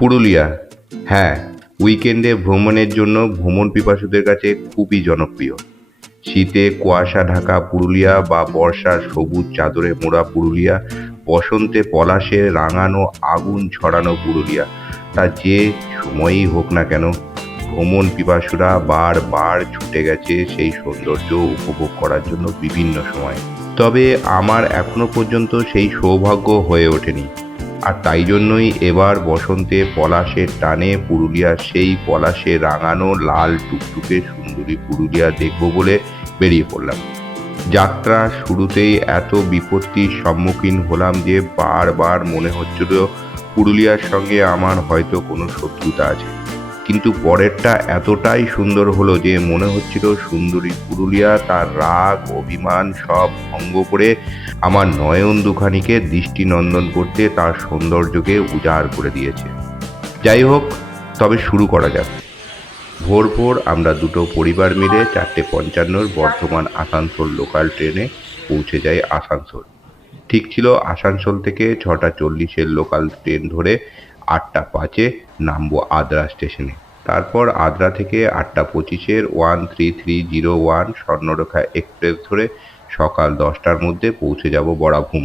পুরুলিয়া, হ্যাঁ, উইকেন্ডে ভ্রমণের জন্য ভ্রমণ পিপাসুদের কাছে খুবই জনপ্রিয়। শীতে কুয়াশা ঢাকা পুরুলিয়া বা বর্ষার সবুজ চাদরে মোড়া পুরুলিয়া, বসন্তে পলাশে রাঙানো আগুন ছড়ানো পুরুলিয়া, তা যে সময়ই হোক না কেন, ভ্রমণ পিপাসুরা বারবার ছুটে গেছে সেই সৌন্দর্য উপভোগ করার জন্য বিভিন্ন সময়। তবে আমার এখনো পর্যন্ত সেই সৌভাগ্য হয়ে ওঠেনি। আর তাই জন্যই এবার বসন্তে পলাশের টানে পুরুলিয়ার সেই পলাশে রাঙানো লাল টুকটুকে সুন্দরী পুরুলিয়া দেখব বলে বেরিয়ে পড়লাম। যাত্রা শুরুতেই এত বিপত্তির সম্মুখীন হলাম যে বারবার মনে হচ্ছিল পুরুলিয়ার সঙ্গে আমার হয়তো কোনো শত্রুতা আছে, কিন্তু পরেরটা এতটাই সুন্দর হলো যে মনে হচ্ছিল সুন্দরী পুরুলিয়া তার রাগ অভিমান সব ভঙ্গ করে আমার নয়ন দুখানিকে দৃষ্টিনন্দন করতে তার সৌন্দর্যকে উজাড় করে দিয়েছে। যাই হোক, তবে শুরু করা যাক। ভোর ভোর আমরা দুটো পরিবার মিলে 4:55 বর্ধমান আসানসোল লোকাল ট্রেনে পৌঁছে যাই আসানসোল। ঠিক ছিল আসানসোল থেকে 6:40 লোকাল ট্রেন ধরে 8:05 নামবো আদ্রা স্টেশনে। তারপর আদ্রা থেকে 8:25 13301 স্বর্ণরেখা এক্সপ্রেস ধরে সকাল 10টার মধ্যে পৌঁছে যাব বরাভূম।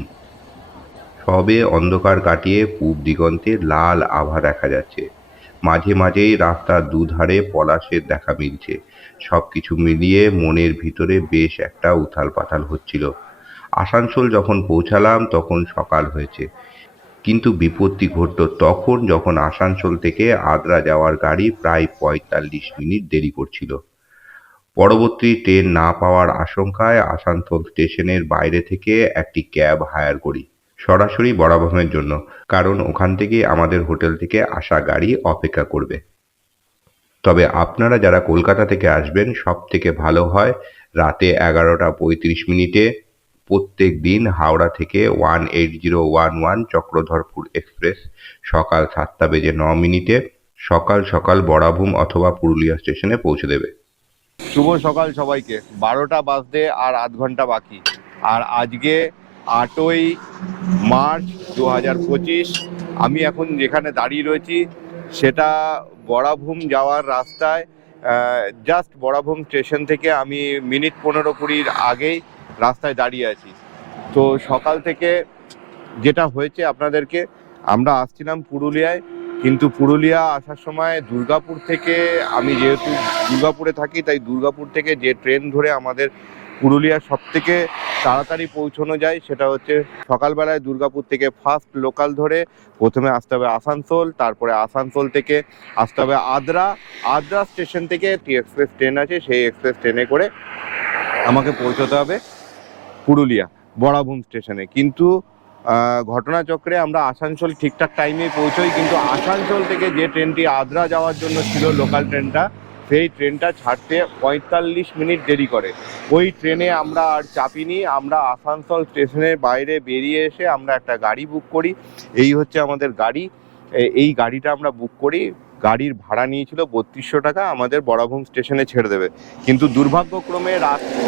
সবে অন্ধকার কাটিয়ে পূব দিগন্তে লাল আভা দেখা যাচ্ছে। মাঝে মাঝেই রাস্তার দুধারে পলাশের দেখা মিলছে। সবকিছু মিলিয়ে মনের ভিতরে বেশ একটা উথাল পাথাল হচ্ছিল। আসানসোল যখন পৌঁছালাম তখন সকাল হয়েছে, কিন্তু বিপত্তি ঘটল তখন যখন আসানসোল থেকে আদ্রা যাওয়ার গাড়ি প্রায় 45 মিনিট দেরি করছিল। পরবর্তী ট্রেন না পাওয়ার আশঙ্কায় আসানসোল স্টেশনের বাইরে থেকে একটি ক্যাব হায়ার করি সরাসরি বরাভূমের জন্য, কারণ ওখান থেকে আমাদের হোটেল থেকে আসা গাড়ি অপেক্ষা করবে। তবে আপনারা যারা কলকাতা থেকে আসবেন সব থেকে ভালো হয় রাতে 11:35 প্রত্যেক দিন হাওড়া থেকে 18011 চক্রধরপুর এক্সপ্রেস সকাল 7:09 সকাল সকাল বরাভূম অথবা পুরুলিয়া স্টেশনে পৌঁছে দেবে। শুভ সকাল সবাইকে। 12টা বাজতে আর আধ ঘন্টা বাকি। আর আজকে 8ই মার্চ 2025। আমি এখন যেখানে দাঁড়িয়ে রয়েছি সেটা বরাভূম যাওয়ার রাস্তায়। জাস্ট বরাভূম স্টেশন থেকে আমি মিনিট 15-20 আগেই রাস্তায় দাঁড়িয়ে আছি। তো সকাল থেকে যেটা হয়েছে আপনাদেরকে, আমরা আসছিলাম পুরুলিয়ায়, কিন্তু পুরুলিয়া আসার সময় দুর্গাপুর থেকে, আমি যেহেতু দুর্গাপুরে থাকি তাই দুর্গাপুর থেকে যে ট্রেন ধরে আমাদের পুরুলিয়া সব থেকে তাড়াতাড়ি পৌঁছানো যায় সেটা হচ্ছে সকালবেলায় দুর্গাপুর থেকে ফার্স্ট লোকাল ধরে প্রথমে আসতে হবে আসানসোল, তারপরে আসানসোল থেকে আসতে হবে আদ্রা। আদ্রা স্টেশন থেকে একটি এক্সপ্রেস ট্রেন আছে, সেই এক্সপ্রেস ট্রেনে করে আমাকে পৌঁছতে হবে পুরুলিয়া বরাভূম স্টেশনে। কিন্তু ঘটনাচক্রে আমরা আসানসোল ঠিকঠাক টাইমে পৌঁছোই, কিন্তু আসানসোল থেকে যে ট্রেনটি আদ্রা যাওয়ার জন্য ছিল লোকাল ট্রেনটা, সেই ট্রেনটা ছাড়তে 45 মিনিট দেরি করে। ওই ট্রেনে আমরা আর চাপিনি, আমরা আসানসোল স্টেশনের বাইরে বেরিয়ে এসে আমরা একটা গাড়ি বুক করি। এই হচ্ছে আমাদের গাড়ি। এই গাড়িটা আমরা বুক করি, গাড়ির ভাড়া নিয়েছিল 3200 টাকা, আমাদের বরাভূম স্টেশনে ছেড়ে দেবে। কিন্তু দুর্ভাগ্যক্রমে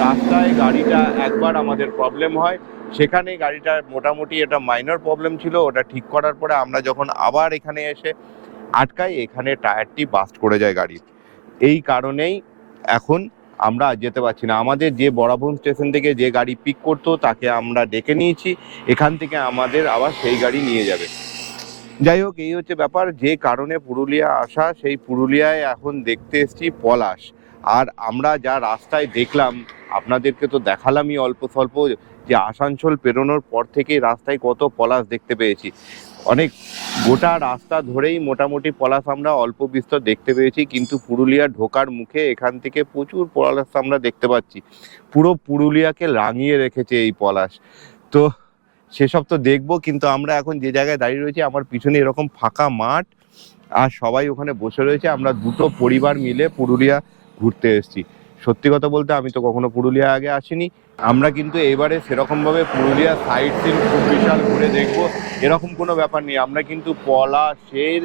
রাস্তায় গাড়িটা একবার আমাদের প্রবলেম হয়। সেখানে গাড়িটার মোটামুটি এটা মাইনর প্রবলেম ছিল, ওটা ঠিক করার পরে আমরা যখন আবার এখানে এসে আটকাই, এখানে টায়ারটি বাস্ট করে যায় গাড়ির। এই কারণেই এখন আমরা যেতে পারছি না। আমাদের যে বরাভূম স্টেশন থেকে যে গাড়ি পিক করতো তাকে আমরা ডেকে নিয়েছি, এখান থেকে আমাদের আবার সেই গাড়ি নিয়ে যাবে। যাই হোক, এই হচ্ছে ব্যাপার। যে কারণে পুরুলিয়া আসা, সেই পুরুলিয়ায় এখন দেখতে এসেছি পলাশ। আর আমরা যা রাস্তায় দেখলাম, আপনাদেরকে তো দেখালামই অল্প স্বল্প, যে আসানসোল পেরোনোর পর থেকেই রাস্তায় কত পলাশ দেখতে পেয়েছি। অনেক গোটা রাস্তা ধরেই মোটামুটি পলাশ আমরা অল্প বিস্তর দেখতে পেয়েছি, কিন্তু পুরুলিয়া ঢোকার মুখে এখান থেকে প্রচুর পলাশ আমরা দেখতে পাচ্ছি। পুরো পুরুলিয়াকে রাঙিয়ে রেখেছে এই পলাশ। তো সেসব তো দেখবো, কিন্তু আমরা এখন যে জায়গায় দাঁড়িয়ে রয়েছি আমার পিছনে এরকম ফাঁকা মাঠ, আর সবাই ওখানে বসে রয়েছে। আমরা দুটো পরিবার মিলে পুরুলিয়া ঘুরতে এসেছি। সত্যি কথা বলতে আমি তো কখনো পুরুলিয়া আগে আসিনি। আমরা কিন্তু এবারে সেরকমভাবে পুরুলিয়া সাইট সিন খুব বিশাল ঘুরে দেখবো এরকম কোনো ব্যাপার নেই। আমরা কিন্তু পলাশের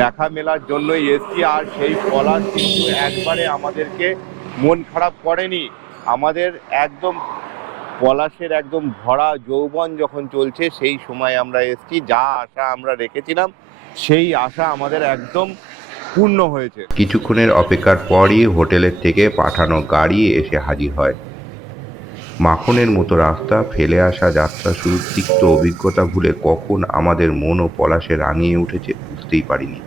দেখা মেলার জন্যই এসেছি, আর সেই পলাশ কিন্তু একবারে আমাদেরকে মন খারাপ করেনি। আমাদের একদম পলাশের একদম ভরা যৌবন যখন চলছে সেই সময় আমরা এসেছি। যা আশা আমরা রেখেছিলাম সেই আশা আমাদের একদম পূর্ণ হয়েছে। কিছুক্ষণের অপেক্ষার পরই হোটেলের থেকে পাঠানো গাড়ি এসে হাজির হয়। মাখনের মতো রাস্তা, ফেলে আসা যাত্রা শুরুর তিক্ত অভিজ্ঞতা ভুলে কখন আমাদের মন ও পলাশে রাঙিয়ে উঠেছে বুঝতেই পারিনি।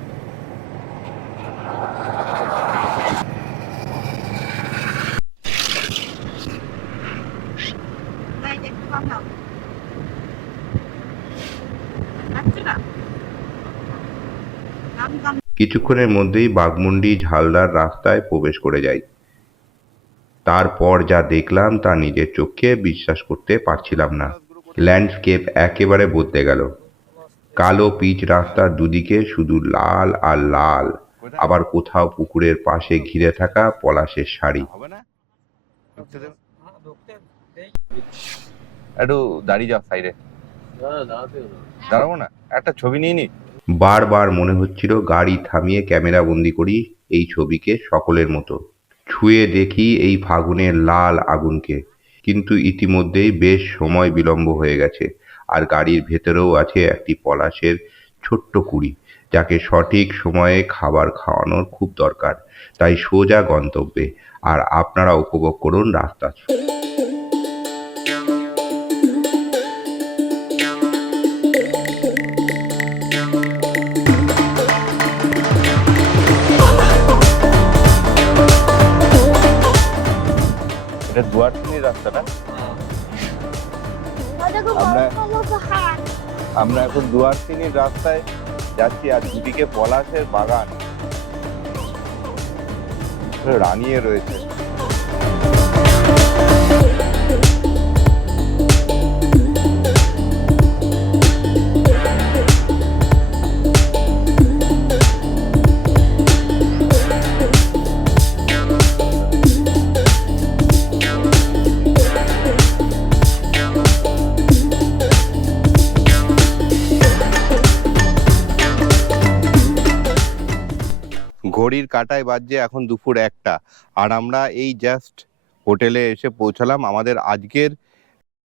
কিছুক্ষণের মধ্যেই বাঘমুন্ডি ঝালদার রাস্তায় প্রবেশ করে যাই। তারপর যা দেখলাম তা নিজের চোখে বিশ্বাস করতে পারছিলাম না। ল্যান্ডস্কেপ একেবারে বদলে গেল। কালো পিচ রাস্তার দুদিকে শুধু লাল আর লাল, আবার কোথাও পুকুরের পাশে ঘিরে থাকা পলাশের শাড়ি। হবে না, একটু দাঁড়িয়ে যাও সাইডে। দাঁড়াবো না, একটা ছবি নিয়ে নি। বারবার মনে হচ্ছিল গাড়ি থামিয়ে ক্যামেরা বন্দি করি এই ছবিকে সকলের মতো, ছুঁয়ে দেখি এই ফাগুনের লাল আগুনকে। কিন্তু ইতিমধ্যেই বেশ সময় বিলম্ব হয়ে গেছে, আর গাড়ির ভেতরেও আছে একটি পলাশের ছোট্ট কুড়ি, যাকে সঠিক সময়ে খাবার খাওয়ানোর খুব দরকার। তাই সোজা গন্তব্যে, আর আপনারা উপভোগ করুন রাস্তা। এটা দুয়ারচিনির রাস্তাটা। আমরা এখন দুয়ারচিনির রাস্তায় যাচ্ছি, আর দুদিকে পলাশের বাগান রানিয়ে রয়েছে। ঘড়ির কাঁটায় বাজছে এখন দুপুর 1টা, আর আমরা এই জাস্ট হোটেলে এসে পৌঁছালাম।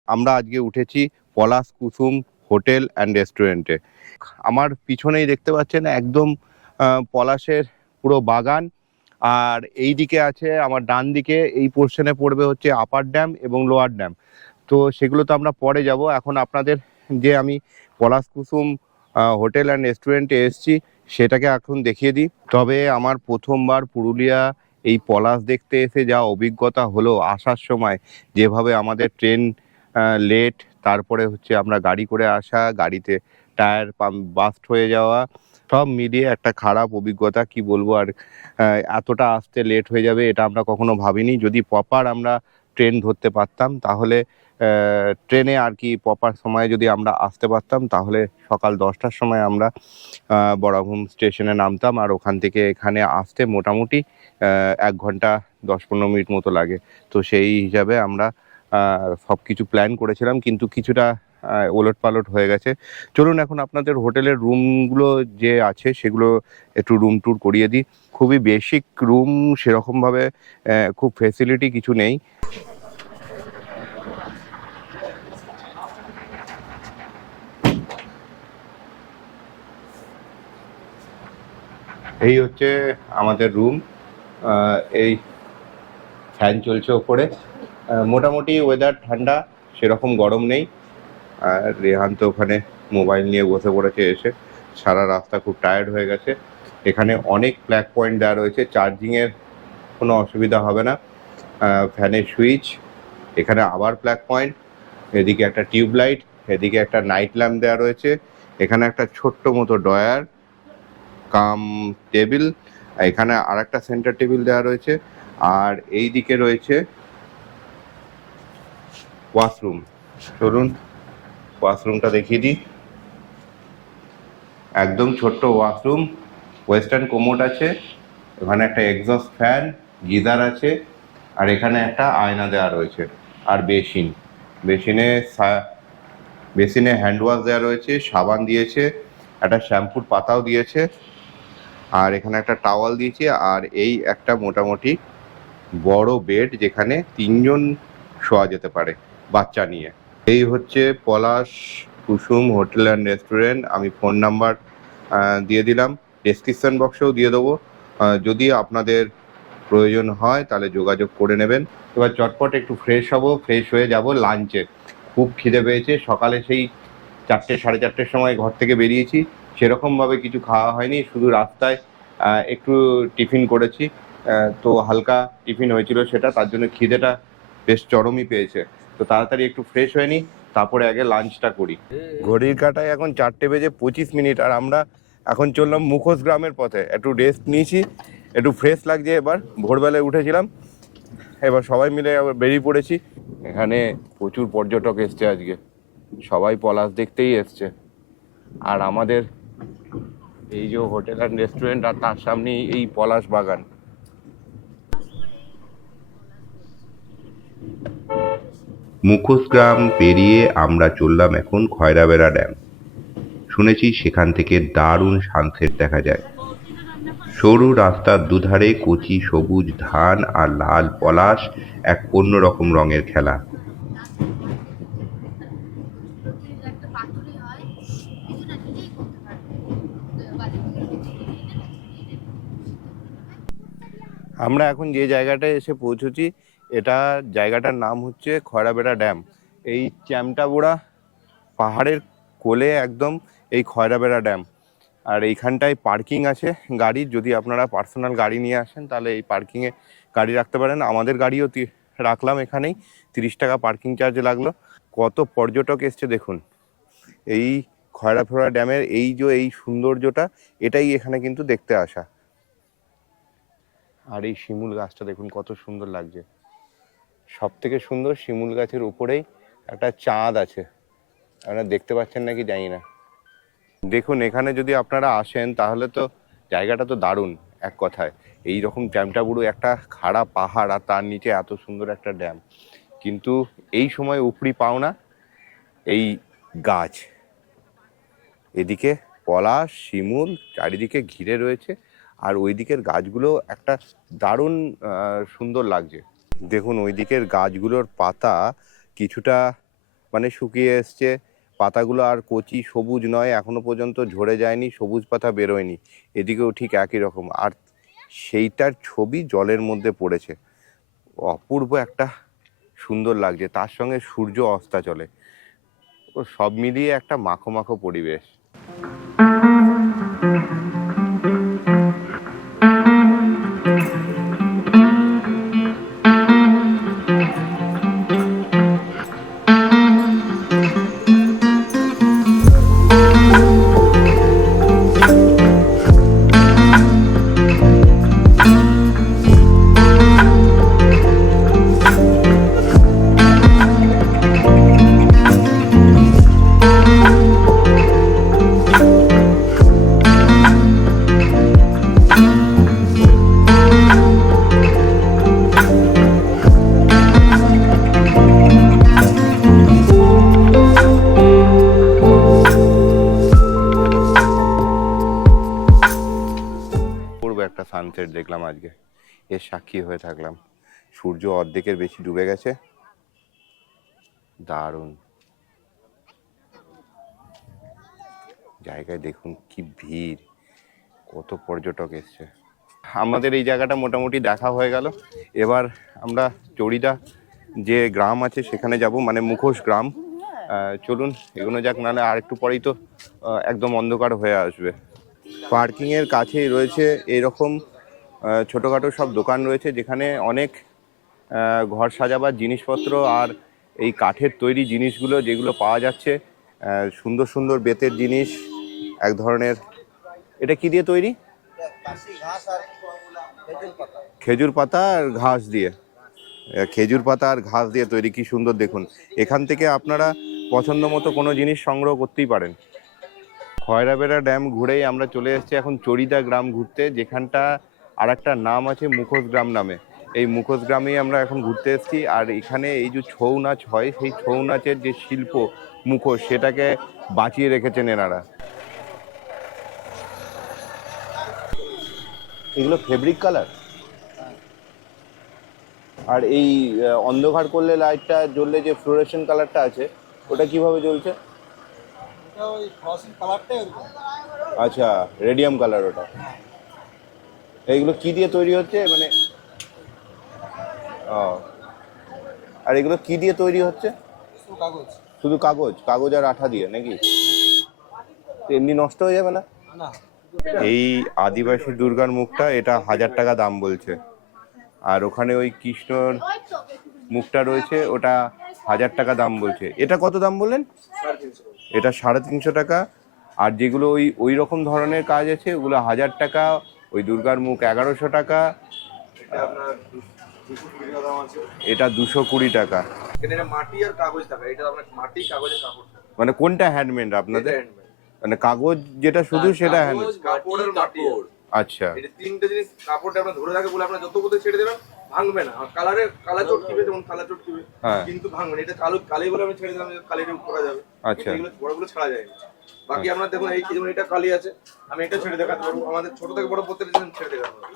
আমরা আজকে উঠেছি পলাশ কুসুম হোটেল অ্যান্ড রেস্টুরেন্টে। আমার পিছনেই দেখতে পাচ্ছেন একদম পলাশের পুরো বাগান, আর এই দিকে আছে আমার ডান দিকে এই পোর্শনে পড়বে হচ্ছে আপার ড্যাম এবং লোয়ার ড্যাম। তো সেগুলো তো আমরা পরে যাব। এখন আপনাদের যে আমি পলাশ কুসুম হোটেল অ্যান্ড রেস্টুরেন্টে এসেছি সেটাকে এখন দেখিয়ে দিই। তবে আমার প্রথমবার পুরুলিয়া এই পলাশ দেখতে এসে যা অভিজ্ঞতা হলো, আসার সময় যেভাবে আমাদের ট্রেন লেট, তারপরে হচ্ছে আমরা গাড়ি করে আসা, গাড়িতে টায়ার পাম্প বাস্ট হয়ে যাওয়া, সব মিলিয়ে একটা খারাপ অভিজ্ঞতা। কি বলবো আর, এতটা আসতে লেট হয়ে যাবে এটা আমরা কখনো ভাবিনি। যদি প্রপার আমরা ট্রেন ধরতে পারতাম তাহলে ট্রেনে আর কি প্রপার সময়ে যদি আমরা আসতে পারতাম তাহলে সকাল 10টার সময় আমরা বরাভূম স্টেশনে নামতাম, আর ওখান থেকে এখানে আসতে মোটামুটি 1 ঘন্টা 10-15 মিনিট মতো লাগে। তো সেই হিসাবে আমরা সব কিছু প্ল্যান করেছিলাম, কিন্তু কিছুটা ওলটপালট হয়ে গেছে। চলুন এখন আপনাদের হোটেলের রুমগুলো যে আছে সেগুলো একটু রুম ট্যুর করিয়ে দিই। খুবই বেসিক রুম, সেরকমভাবে খুব ফেসিলিটি কিছু নেই। এই হচ্ছে আমাদের রুম। এই ফ্যান চলছে ওপরে। মোটামুটি ওয়েদার ঠান্ডা, সেরকম গরম নেই। আর রেহান তো ওখানে মোবাইল নিয়ে বসে পড়েছে এসে, সারা রাস্তা খুব টায়ার্ড হয়ে গেছে। এখানে অনেক প্লাগ পয়েন্ট দেওয়া রয়েছে, চার্জিংয়ের কোনো অসুবিধা হবে না। ফ্যানের সুইচ, এখানে আবার প্লাগ পয়েন্ট, এদিকে একটা টিউবলাইট, এদিকে একটা নাইট ল্যাম্প দেওয়া রয়েছে, এখানে একটা ছোট্ট মতো ড্রয়ার কাম টেবিল, এখানে আর একটা সেন্টার টেবিল দেওয়া রয়েছে, আর এই দিকে রয়েছে ওয়াশরুম। চলুন ওয়াশরুমটা দেখিয়ে দিই। একদম ছোট্ট ওয়াশরুম, ওয়েস্টার্ন কোমোড আছে, ওখানে একটা এক্সস্ট ফ্যান, গিজার আছে, আর এখানে একটা আয়না দেওয়া রয়েছে, আর বেসিনে হ্যান্ড ওয়াশ দেওয়া রয়েছে, সাবান দিয়েছে, একটা শ্যাম্পুর পাতাও দিয়েছে, আর এখানে একটা টাওয়াল দিয়েছে, আর এই একটা মোটামুটি বড় বেড যেখানে 3জন শোয়া যেতে পারে বাচ্চা নিয়ে। এই হচ্ছে পলাশ কুসুম হোটেল অ্যান্ড রেস্টুরেন্ট। আমি ফোন নাম্বার দিয়ে দিলাম, ডেসক্রিপশন বক্সেও দিয়ে দেবো। যদি আপনাদের প্রয়োজন হয় তাহলে যোগাযোগ করে নেবেন। এবার চটপট একটু ফ্রেশ হব, ফ্রেশ হয়ে যাব লাঞ্চে। খুব খিদে পেয়েছে, সকালে সেই 4টে 4:30-র সময় ঘর থেকে বেরিয়েছি, সেরকমভাবে কিছু খাওয়া হয়নি, শুধু রাস্তায় একটু টিফিন করেছি। তো হালকা টিফিন হয়েছিল সেটা, তার জন্য খিদেটা বেশ চরমই পেয়েছে। তো তাড়াতাড়ি একটু ফ্রেশ হয়ে নিই, তারপরে আগে লাঞ্চটা করি। ঘড়ির কাঁটায় এখন 4:25 আর আমরা এখন চললাম মুখোশ গ্রামের পথে। একটু রেস্ট নিয়েছি, একটু ফ্রেশ লাগছে। এবার ভোরবেলায় উঠেছিলাম, এবার সবাই মিলে আবার বেরিয়ে পড়েছি। এখানে প্রচুর পর্যটক এসছে আজকে, সবাই পলাশ দেখতেই এসছে। আর আমাদের এই যে হোটেল অ্যান্ড রেস্টুরেন্ট, আর তার সামনেই এই পলাশ বাগান। মুখোশ গ্রাম পেরিয়ে আমরা চললাম এখন খয়রাবেড়া ড্যাম। শুনেছি সেখান থেকে দারুণ সানসেট দেখা যায়। সরু রাস্তার দুধারে কচি সবুজ ধান আর লাল পলাশ, এক অন্যরকম রঙের খেলা। আমরা এখন যে জায়গাটায় এসে পৌঁছেছি, এটা জায়গাটার নাম হচ্ছে খয়রাবেড়া ড্যাম। এই চ্যামটাবোড়া পাহাড়ের কোলে একদম এই খয়রাবেড়া ড্যাম। আর এইখানটায় পার্কিং আছে গাড়ির, যদি আপনারা পার্সোনাল গাড়ি নিয়ে আসেন তাহলে এই পার্কিংয়ে গাড়ি রাখতে পারেন। আমাদের গাড়িও রাখলাম এখানেই, 30 টাকা পার্কিং চার্জ লাগলো। কত পর্যটক এসছে দেখুন। এই খয়রাবেড়া ড্যামের এই সৌন্দর্যটা, এটাই এখানে কিন্তু দেখতে আসা। আর এই শিমুল গাছটা দেখুন কত সুন্দর লাগছে। সব থেকে সুন্দর, শিমুল গাছের উপরেই একটা চাঁদ আছে, আপনারা দেখতে পাচ্ছেন নাকি জানি না। দেখুন এখানে যদি আপনারা আসেন তাহলে তো জায়গাটা তো দারুণ এক কথায়। এই রকম চ্যামটাবুড়ো একটা খাড়া পাহাড়, আর তার নিচে এত সুন্দর একটা ড্যাম। কিন্তু এই সময় উপরি পাও না এই গাছ, এদিকে পলাশ শিমুল চারিদিকে ঘিরে রয়েছে, আর ওই দিকের গাছগুলো একটা দারুণ সুন্দর লাগছে। দেখুন ওই দিকের গাছগুলোর পাতা কিছুটা মানে শুকিয়ে এসছে, পাতাগুলো আর কচি সবুজ নয়, এখনো পর্যন্ত ঝরে যায়নি, সবুজ পাতা বেরোয়নি। এদিকেও ঠিক একই রকম, আর সেইটার ছবি জলের মধ্যে পড়েছে। অপূর্ব একটা সুন্দর লাগছে, তার সঙ্গে সূর্য অস্তা চলে, ও সব মিলিয়ে একটা মাখো মাখো পরিবেশ। পূর্ব একটা সানসেট দেখলাম আজকে, এর সাক্ষী হয়ে থাকলাম। সূর্য অর্ধেকের বেশি ডুবে গেছে, দারুণ জায়গায়। দেখুন কি ভিড়, কত পর্যটক এসছে। আমাদের এই জায়গাটা মোটামুটি দেখা হয়ে গেল। এবার আমরা চড়িদা যে গ্রাম আছে সেখানে যাব, মানে মুখোশ গ্রাম। চলুন এগোনো যাক, নাহলে আর একটু পরেই তো একদম অন্ধকার হয়ে আসবে। পার্কিংয়ের কাছেই রয়েছে এরকম ছোটোখাটো সব দোকান রয়েছে, যেখানে অনেক ঘর সাজাবার জিনিসপত্র আর এই কাঠের তৈরি জিনিসগুলো যেগুলো পাওয়া যাচ্ছে, সুন্দর সুন্দর বেতের জিনিস। এক ধরনের, এটা কি দিয়ে তৈরি? খেজুর পাতা আর ঘাস দিয়ে, খেজুর পাতা আর ঘাস দিয়ে তৈরি, কি সুন্দর দেখুন। এখান থেকে আপনারা পছন্দ মতো কোনো জিনিস সংগ্রহ করতেই পারেন। খয়রাবেড়া ড্যাম ঘুরেই আমরা চলে এসেছি এখন চড়িদা গ্রাম ঘুরতে, যেখানটা আর একটা নাম আছে মুখোশ গ্রাম নামে। এই মুখোশ গ্রামেই আমরা এখন ঘুরতে এসেছি। আর এখানে এই যে ছৌ নাচ হয়, সেই ছৌ নাচের যে শিল্প মুখোশ, সেটাকে বাঁচিয়ে রেখেছেন এনারা। এগুলো ফেব্রিক কালার। আর এই অন্ধকার করলে লাইটটা জ্বললে যে ফ্লোরেসেন্ট কালারটা আছে, ওটা কিভাবে জ্বলছে? আচ্ছা, রেডিয়াম কালার ওটা। এইগুলো কি দিয়ে তৈরি হচ্ছে মানে? ও, আর এগুলো কি দিয়ে তৈরি হচ্ছে? কাগজ। শুধু কাগজ, কাগজ আর আঠা দিয়ে নাকি? তো এমনি নষ্ট হয়ে যাবে না? না। এই আদিবাসী দুর্গার মুখটা এটা 1000 টাকা দাম বলছে, আর ওখানে ওই কৃষ্ণর মুখটা রয়েছে ওটা 1000 টাকা দাম বলছে। এটা কত দাম বললেন? 350। এটা 350 টাকা। আর যেগুলো ওই ওই রকম ধরনের কাজ আছে ওগুলো 1000 টাকা। ওই দুর্গার মুখ 1100 টাকা। এটা আপনার 220 টাকা দাম আছে। এটা 220 টাকা। এটা মাটি আর কাগজ থাকে। এটা আপনার মাটি কাগজের কাপড় থাকে। মানে কোনটা হ্যান্ডমেড আপনাদের? এটা handmade। মানে কাগজ যেটা শুধু সেটা হ্যান্ড? কাগজ, কাপড় আর মাটি। আচ্ছা এটা তিনটে জিনিস কাপড়টা আপনার ধরে থাকে বলে আপনার যত কোথায় ছেড়ে দেবেন ভাঙবে না। আর কালারে কালা চটকিবে, যেমন কালা চটকিবে হ্যাঁ। কিন্তু ভাঙবে না। এটা কালো কালি বলে আমি ছেড়ে দিলাম, কালিটা করা যাবে। আচ্ছা। এগুলো বড়গুলো ছাড়া যায় না। বাকি আপনার দেখুন এই যেমন এটা কালি আছে, আমি এটা ছেড়ে দেখাতে পারবো। আমাদের ছোট থেকে বড় প্রত্যেকটা জিনিস ছেড়ে দেখাতে পারবো।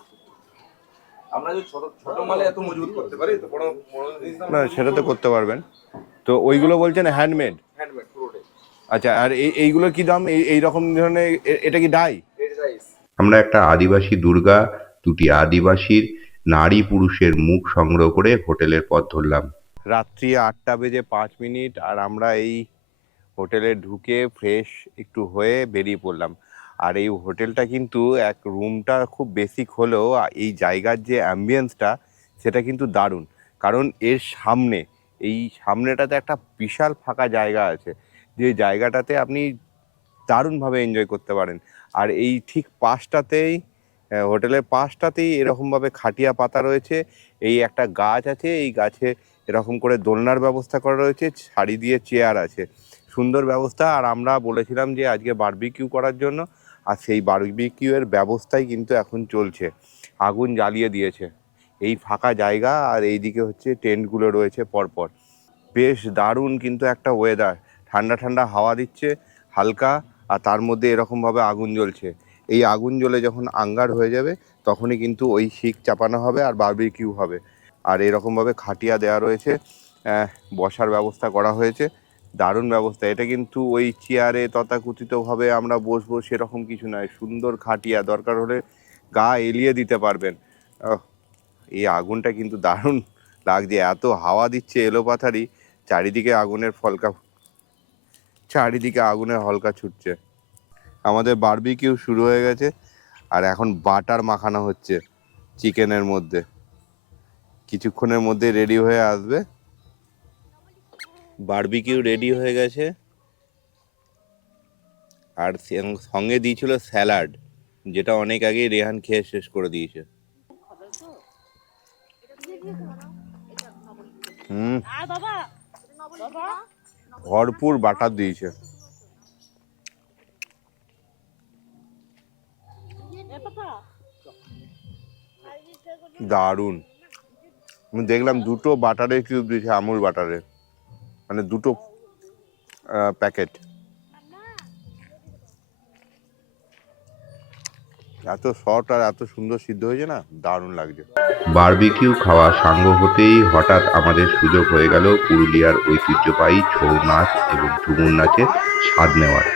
আমরা যদি ছোট ছোট মালে এত মজবুত করতে পারি তো বড় বড় জিনিস না সেটা তো করতে পারবেন। তো ওইগুলো বলছেন হ্যান্ডমেড? হ্যান্ডমেড পুরোটাই। আচ্ছা, আর এইগুলো কি দাম? এই রকম ধরনের এটা কি ডাই? এটা রাইস। আমরা একটা আদিবাসী দুর্গা, দুটি আদিবাসীর নারী পুরুষের মুখ সংগ্রহ করে হোটেলের পথ ধরলাম। রাত্রি 8:05 আর আমরা এই হোটেলে ঢুকে ফ্রেশ একটু হয়ে বেরিয়ে পড়লাম। আর এই হোটেলটা কিন্তু এক রুমটা খুব বেসিক হলেও এই জায়গার যে অ্যাম্বিয়েন্সটা সেটা কিন্তু দারুণ। কারণ এর সামনে এই সামনেটাতে একটা বিশাল ফাঁকা জায়গা আছে, যে জায়গাটাতে আপনি দারুণভাবে এনজয় করতে পারেন। আর এই ঠিক পাশটাতেই হোটেলের পাশটাতেই এরকমভাবে খাটিয়া পাতা রয়েছে। এই একটা গাছ আছে, এই গাছে এরকম করে দোলনার ব্যবস্থা করা রয়েছে, সারি দিয়ে চেয়ার আছে, সুন্দর ব্যবস্থা। আর আমরা বলেছিলাম যে আজকে বারবিকিউ করার জন্য, আর সেই বারবিকিউয়ের ব্যবস্থাই কিন্তু এখন চলছে। আগুন জ্বালিয়ে দিয়েছে এই ফাঁকা জায়গা, আর এইদিকে হচ্ছে টেন্টগুলো রয়েছে পরপর। বেশ দারুণ কিন্তু একটা ওয়েদার, ঠান্ডা ঠান্ডা হাওয়া দিচ্ছে হালকা, আর তার মধ্যে এরকমভাবে আগুন জ্বলছে। এই আগুন জ্বলে যখন আঙ্গার হয়ে যাবে তখনই কিন্তু ওই শিক চাপানো হবে আর বারবিকিউ হবে। আর এরকমভাবে খাটিয়া দেওয়া রয়েছে, বসার ব্যবস্থা করা হয়েছে, দারুণ ব্যবস্থা। এটা কিন্তু ওই চেয়ারে তথাকথিতভাবে আমরা বসবো সেরকম কিছু নয়, সুন্দর খাটিয়া, দরকার হলে গা এলিয়ে দিতে পারবেন। এই আগুনটা কিন্তু দারুণ লাগছে, এত হাওয়া দিচ্ছে এলোপাথারি, চারিদিকে আগুনের ফলকা, চারিদিকে আগুনের হলকা ছুটছে। আমাদের বারবিকিউ শুরু হয়ে গেছে, আর এখন বাটার মাখানো হচ্ছে চিকেনের মধ্যে, কিছুক্ষণের মধ্যে রেডি হয়ে আসবে। বারবিকিউ রেডি হয়ে গেছে, আর সঙ্গে দিয়েছিল স্যালাড, যেটা অনেক আগেই রেহান খেয়ে শেষ করে দিয়েছে। ভরপুর বাটার দিয়েছে। দারুণ। আমি দেখলাম 2টো বাটারের কিউব দিয়েছে, আমুল বাটারের, মানে 2টো প্যাকেট। এত সফট আর এত সুন্দর সিদ্ধ হয়েছে না, দারুণ লাগছে। বারবিকিউ খাওয়া সাঙ্গ হতেই হঠাৎ আমাদের সুযোগ হয়ে গেল পুরুলিয়ার ঐতিহ্যবাহী ছৌ নাচ এবং ঝুমুর নাচের স্বাদ নেওয়ার।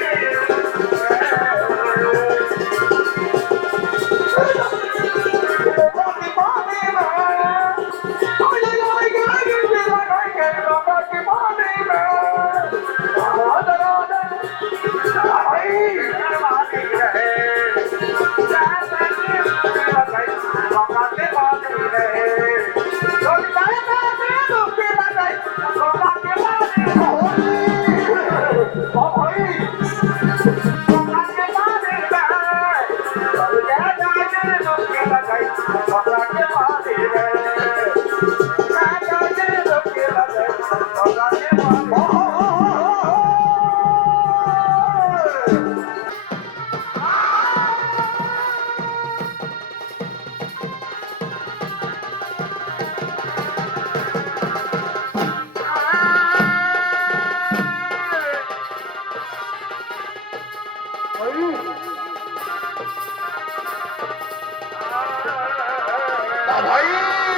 भाई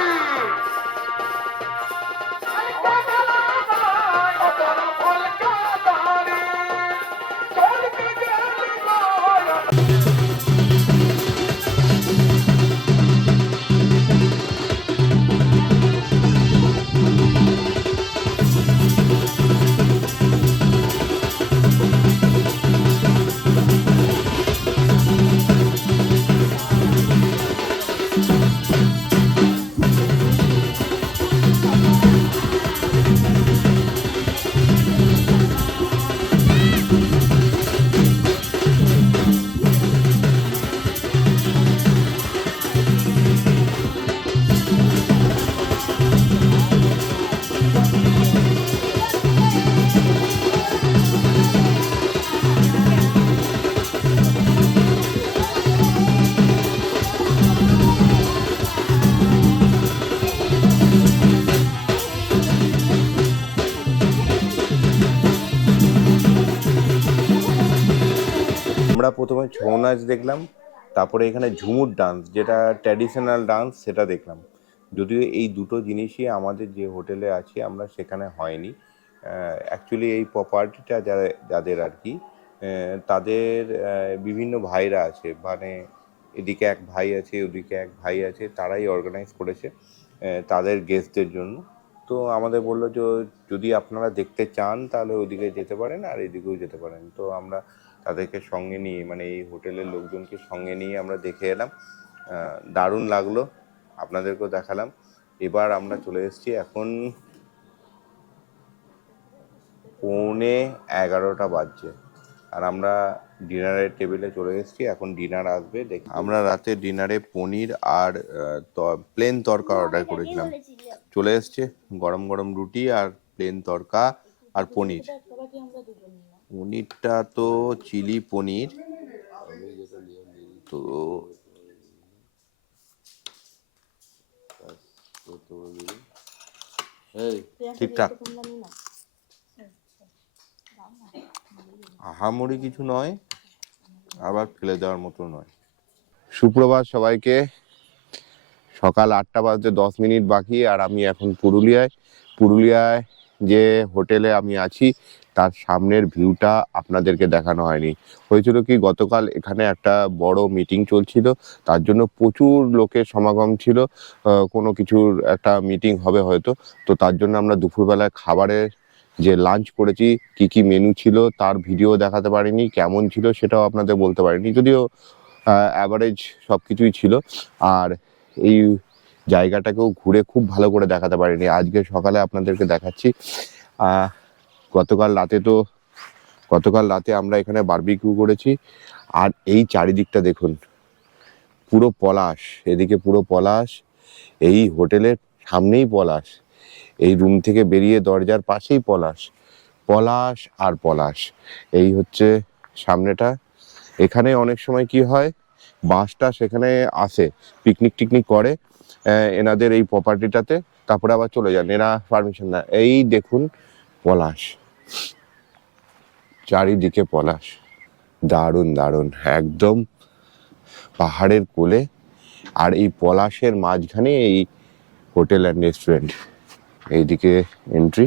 প্রথমে ছৌ নাচ দেখলাম, তারপরে এখানে ঝুমুর ডান্স, যেটা ট্র্যাডিশনাল ডান্স, সেটা দেখলাম। যদিও এই দুটো জিনিসই আমাদের যে হোটেলে আছি আমরা সেখানে হয়নি। অ্যাকচুয়ালি এই প্রপার্টিটা যাদের আর কি, তাদের বিভিন্ন ভাইরা আছে, মানে এদিকে এক ভাই আছে, ওদিকে এক ভাই আছে, তারাই অর্গানাইজ করেছে তাদের গেস্টদের জন্য। তো আমাদের বললো যে যদি আপনারা দেখতে চান তাহলে ওদিকে যেতে পারেন আর এদিকেও যেতে পারেন। তো আমরা তাদেরকে সঙ্গে নিয়ে, মানে এই হোটেলের লোকজনকে সঙ্গে নিয়ে আমরা দেখে এলাম। দারুণ লাগলো, আপনাদেরকেও দেখালাম। এবার আমরা চলে এসেছি, এখন 11:15 বাজছে, আর আমরা ডিনারের টেবিলে চলে এসেছি। এখন ডিনার আসবে, আমরা রাতে ডিনারে পনির আর প্লেন তরকা অর্ডার করেছিলাম। চলে এসছে গরম গরম রুটি আর প্লেন তরকা আর পনির। পনিরটা তো চিলি পনির, তো ঠিকঠাক, আহামরি কিছু নয়, আবার ফেলে দেওয়ার মতো নয়। সুপ্রভাত সবাইকে। সকাল 8টা বাজতে 10 মিনিট বাকি, আর আমি এখন পুরুলিয়ায় যে হোটেলে আমি আছি তার সামনের ভিউটা আপনাদেরকে দেখানো হয়নি। হয়েছিল কি, গতকাল এখানে একটা বড় মিটিং চলছিল, তার জন্য প্রচুর লোকের সমাগম ছিল। কোনো কিছুর একটা মিটিং হবে হয়তো, তো তার জন্য আমরা দুপুরবেলায় খাবারের যে লাঞ্চ করেছি, কি কি মেনু ছিল তার ভিডিও দেখাতে পারিনি, কেমন ছিল সেটাও আপনাদের বলতে পারিনি, যদিও অ্যাভারেজ সব কিছুই ছিল। আর এই জায়গাটাকেও ঘুরে খুব ভালো করে দেখাতে পারিনি, আজকে সকালে আপনাদেরকে দেখাচ্ছি। গতকাল রাতে আমরা এখানে বারবিকিউ করেছি, আর এই চারিদিকটা দেখুন, পুরো পলাশ, এদিকে পুরো পলাশ, এই হোটেলের সামনেই পলাশ, এই রুম থেকে বেরিয়ে দরজার পাশেই পলাশ, পলাশ আর পলাশ। এই হচ্ছে সামনেটা। এখানে অনেক সময় কি হয়, বাসটা সেখানে আসে, পিকনিক টিকনিক করে এনাদের এই প্রপার্টিটাতে, তারপরে আবার চলে যান, এরা পারমিশন না। এই দেখুন পলাশ, চারিদিকে পলাশ, দারুণ দারুণ, একদম পাহাড়ের কোলে, আর এই পলাশের মাঝখানে এই হোটেল অ্যান্ড রেস্টুরেন্ট। এইদিকে এন্ট্রি,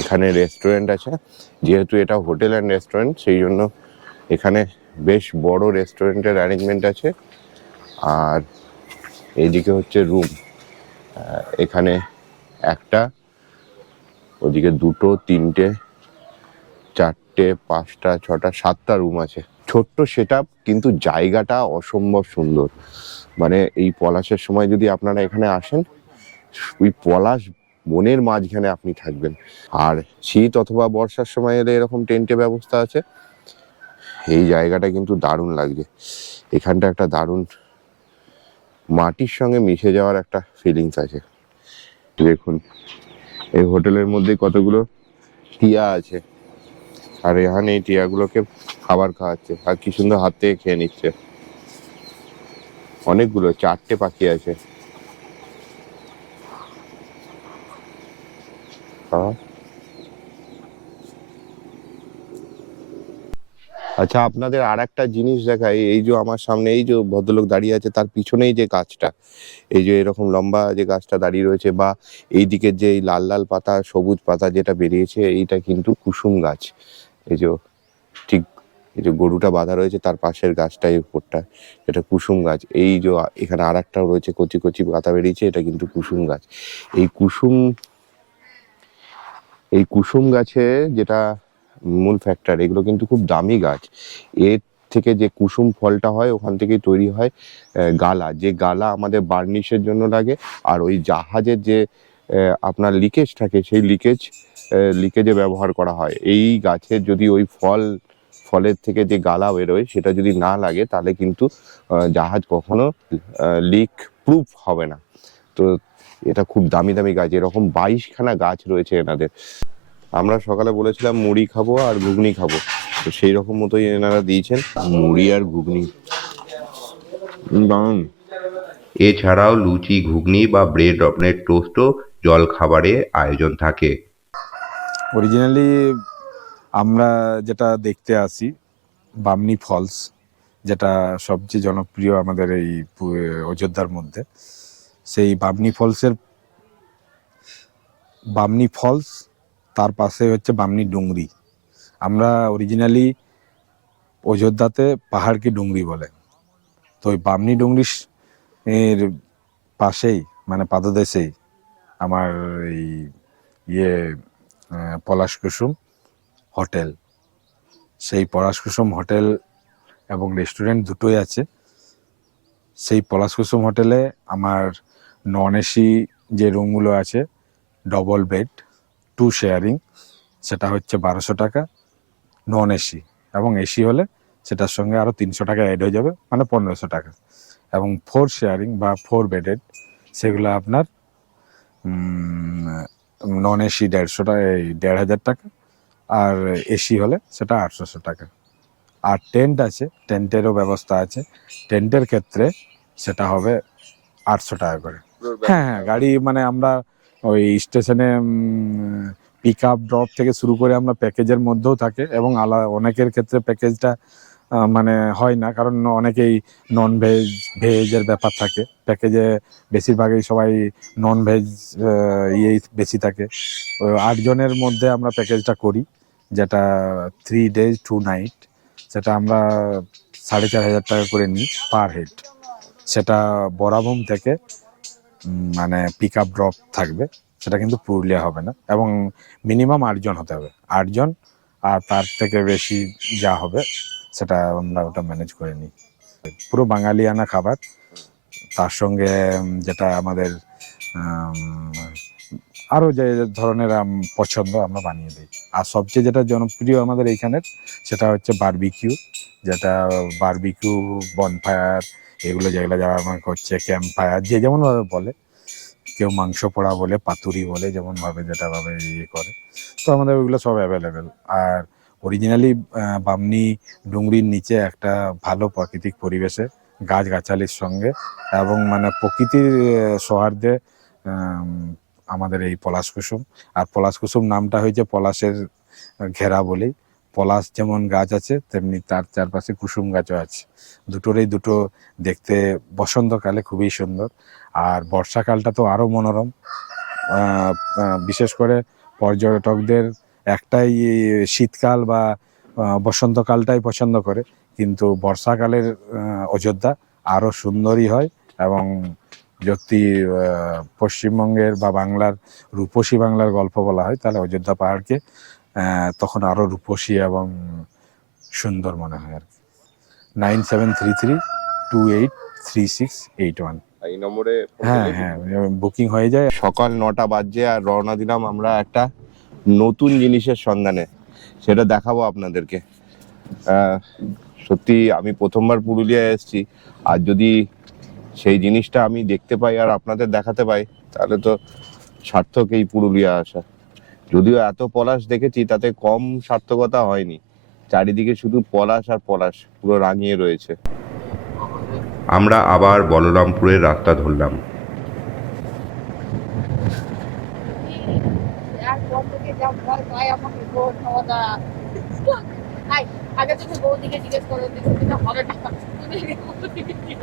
এখানে রেস্টুরেন্ট আছে, যেহেতু এটা হোটেল অ্যান্ড রেস্টুরেন্ট সেই জন্য এখানে বেশ বড় রেস্টুরেন্টের অ্যারেঞ্জমেন্ট আছে। আর এইদিকে হচ্ছে রুম, এখানে একটা, ওদিকে 2, 3, 4, 5, 6, 7টা রুম আছে। ছোট্ট সেটআপ, কিন্তু জায়গাটা অসম্ভব সুন্দর। মানে এই পলাশের সময় যদি আপনারা এখানে আসেন, ওই পলাশ বনের মাঝখানে আপনি থাকবেন। আর শীত অথবা বর্ষার সময় এলে এরকম টেন্টের ব্যবস্থা আছে। এই জায়গাটা কিন্তু দারুণ লাগছে, এখানটা একটা দারুণ মাটির সঙ্গে মিশে যাওয়ার একটা ফিলিংস আছে। দেখুন এই হোটেলের মধ্যে কতগুলো টিয়া আছে, আর এখানে এই টিয়াগুলোকে খাবার খাওয়াচ্ছে, আর কি সুন্দর হাত থেকে খেয়ে নিচ্ছে। অনেকগুলো, 4টে পাখি আছে। আচ্ছা, আপনাদের আর একটা জিনিস দেখাই। এই যে আমার সামনে এই যে ভদ্রলোক দাঁড়িয়ে আছে, তার পিছনেই যে গাছটা, এই যে এরকম লম্বা যে গাছটা দাঁড়িয়ে রয়েছে, বা এই দিকের যে লাল লাল পাতা, সবুজ পাতা যেটা বেরিয়েছে, এইটা কিন্তু কুসুম গাছ। এই যে ঠিক এই যে গরুটা বাঁধা রয়েছে তার পাশের গাছটাই উপরটা, এটা কুসুম গাছ। এই যে এখানে আর একটাও রয়েছে, কচি কচি পাতা বেরিয়েছে, এটা কিন্তু কুসুম গাছ। এই কুসুম গাছে যেটা মূল ফ্যাক্টর, এগুলো কিন্তু খুব দামি গাছ। এর থেকে যে কুসুম ফলটা হয় ওখান থেকেই তৈরি হয় গালা, যে গালা আমাদের বার্নিশের জন্য লাগে। আর ওই জাহাজের যে আপনার লিকেজ থাকে, সেই লিকেজে ব্যবহার করা হয়। এই গাছের যদি ওই ফলের থেকে যে গালা বেরোয় সেটা যদি না লাগে, তাহলে কিন্তু জাহাজ কখনো লিক প্রুফ হবে না। তো এটা খুব দামি দামি গাছ, এরকম 22খানা গাছ রয়েছে এনাদের। আমরা সকালে বলেছিলাম মুড়ি খাবো আর ঘুগনি খাবো, তো সেই রকম মতোই এনারা দিয়েছেন, মুড়ি আর ঘুগনি। এছাড়াও লুচি, ঘুগনি বা ব্রেড অমলেট, টোস্টও জল খাবারে আয়োজন থাকে। অরিজিনালি আমরা যেটা দেখতে আসি বামনি ফলস, যেটা সবচেয়ে জনপ্রিয় আমাদের এই অযোধ্যার মধ্যে। সেই বামনি ফলস তার পাশে হচ্ছে বামনি ডুংরি। আমরা অরিজিনালি অযোধ্যাতে পাহাড়কে ডুংরি বলে। তো ওই বামনি ডুংরি এর পাশেই মানে পাদদেশেই আমার এই পলাশ কুসুম হোটেল। সেই পলাশ কুসুম হোটেল এবং রেস্টুরেন্ট দুটোই আছে। সেই পলাশ কুসুম হোটেলে আমার নন এসি যে রুমগুলো আছে, ডবল বেড 2 শেয়ারিং, সেটা হচ্ছে 1200 টাকা নন এসি, এবং এসি হলে সেটার সঙ্গে আরও 300 টাকা অ্যাড হয়ে যাবে, মানে 1500 টাকা। এবং 4 শেয়ারিং বা 4 বেডেড সেগুলো আপনার নন এসি 1,500 টাকা, আর এসি হলে সেটা 800 টাকা। আর টেন্ট আছে, টেন্টেরও ব্যবস্থা আছে। টেন্টের ক্ষেত্রে সেটা হবে 800 টাকা করে। হ্যাঁ হ্যাঁ, গাড়ি মানে আমরা ওই স্টেশনে পিক আপ ড্রপ থেকে শুরু করে আমরা প্যাকেজের মধ্যেও থাকে, এবং অনেকের ক্ষেত্রে প্যাকেজটা মানে হয় না, কারণ অনেকেই নন ভেজ ভেজের ব্যাপার থাকে প্যাকেজে। বেশিরভাগই সবাই নন ভেজ ইয়েই বেশি থাকে। 8 জনের মধ্যে আমরা প্যাকেজটা করি, যেটা 3 days 2 night, সেটা আমরা 4,500 টাকা করে নিই পার হেড। সেটা বরাভূম থেকে মানে পিক আপ ড্রপ থাকবে, সেটা কিন্তু পুরুলিয়া হবে না, এবং মিনিমাম 8 জন হতে হবে, 8 জন, আর তার থেকে বেশি যা হবে সেটা আমরা ওটা ম্যানেজ করে নিই। পুরো বাঙালিয়ানা খাবার, তার সঙ্গে যেটা আমাদের আরও যে ধরনের পছন্দ আমরা বানিয়ে দিই। আর সবচেয়ে যেটা জনপ্রিয় আমাদের এইখানের সেটা হচ্ছে বারবিকিউ, যেটা বারবিকিউ বনফায়ার এগুলো যেগুলো যারা আমাকে হচ্ছে ক্যাম্প ফায়ার, যে যেমনভাবে বলে, কেউ মাংস পোড়া বলে, পাতুরি বলে, যেমনভাবে যেটাভাবে ইয়ে করে, তো আমাদের ওইগুলো সব অ্যাভেলেবেল। আর অরিজিনালি বামনি ডুংরির নিচে একটা ভালো প্রাকৃতিক পরিবেশে গাছগাছালির সঙ্গে এবং মানে প্রকৃতির সৌহার্দ্যে আমাদের এই পলাশ কুসুম। আর পলাশ কুসুম নামটা হয়েছে পলাশের ঘেরা বলেই। পলাশ যেমন গাছ আছে তেমনি তার চারপাশে কুসুম গাছও আছে। দুটো দেখতে বসন্তকালে খুবই সুন্দর, আর বর্ষাকালটা তো আরও মনোরম। বিশেষ করে পর্যটকদের একটাই শীতকাল বা বসন্তকালটাই পছন্দ করে, কিন্তু বর্ষাকালের অযোধ্যা আরও সুন্দরই হয়। এবং যদি পশ্চিমবঙ্গের বা বাংলার রূপসী বাংলার গল্প বলা হয়, তাহলে অযোধ্যা পাহাড়কে তখন আরও রূপসী এবং সুন্দর মনে হয় আর কি। 9733283681 এই নম্বরে হ্যাঁ হ্যাঁ, বুকিং হয়ে যায়। সকাল 9টা বাজে আর রওনা দিলাম আমরা একটা নতুন জিনিসের সন্ধানে, সেটা দেখাবো আপনাদেরকে। সত্যি আমি প্রথমবার পুরুলিয়ায় এসেছি, আর যদি সেই জিনিসটা আমি দেখতে পাই আর আপনাদের দেখাতে পাই, তাহলে তো সার্থক এই পুরুলিয়া আসা। যদিও এত পলাশ দেখেছি, তাতে কম সার্থকতা হয়নি। চারিদিকে শুধু পলাশ আর পলাশ, পুরো রাঙিয়ে রয়েছে। আমরা আবার বলরামপুরের রাস্তা ধরলাম। আগে তুমি বৌদিকে জিজ্ঞেস করো তুমি হবে টাকা তুমি বৌদিকে জিজ্ঞেস